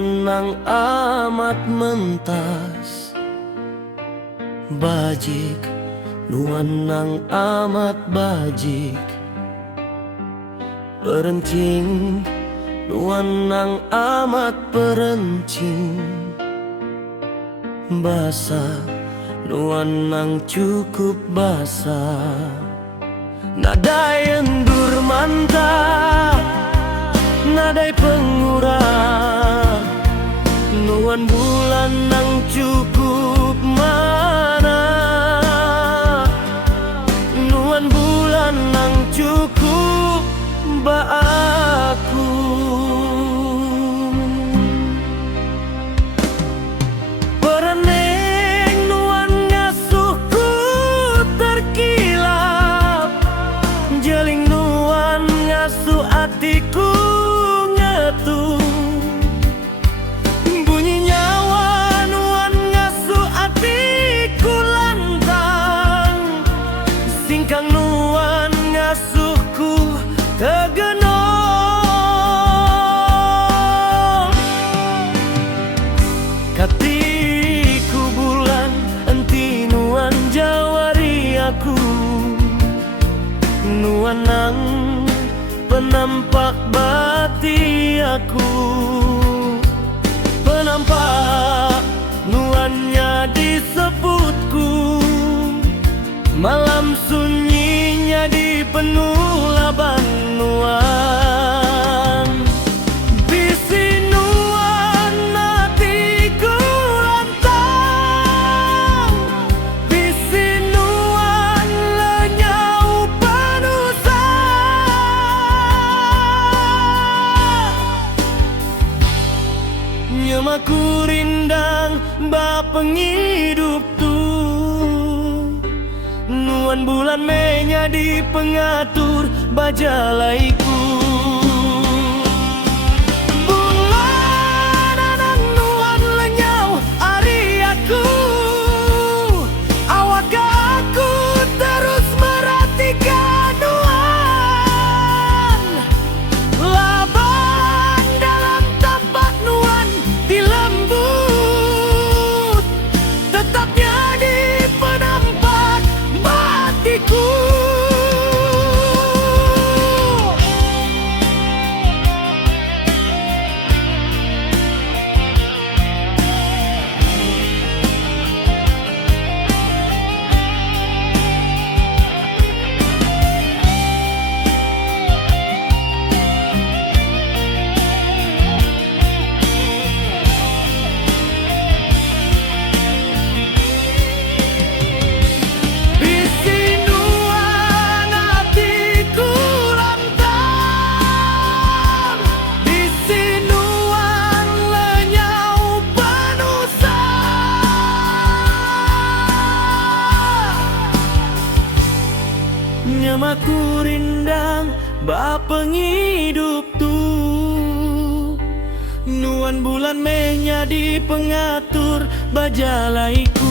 nuan nang amat mentas, bajik nuan nang amat bajik, perencing nuan nang amat perencing, basa nuan nang cukup basa, nadai endur mantap, nadai pengurang, nuan bulan nang cukup mana, nuan bulan nang cukup ba aku. Pereneng nuan ngasuhku terkilap, jeling nuan ngasuh hatiku ngetung, bunyi nyawa nuan ngasuh hatiku lantang, singkang nuan ngasuhku tegenong. Katiku bulan enti nuan jawari aku, nuan nang penampak bati aku, penampak nuannya disebutku, malam sunyinya dipenuh laban nuan. Bisi nuan hatiku lantang, bisi nuan lenyau panusa, nyemaku rindang ba penghidup tu, nuan bulan menjadi pengatur bajalaiku. Bulan anang nuan lenyau hari aku, awatkah aku terus merhatikan nuan, laban dalam tapak nuan di lembut, tetap jadi penampak batiku. Nyemaku rindang ba penghidup tu, nuan bulan menjadi pengatur bajalaiku.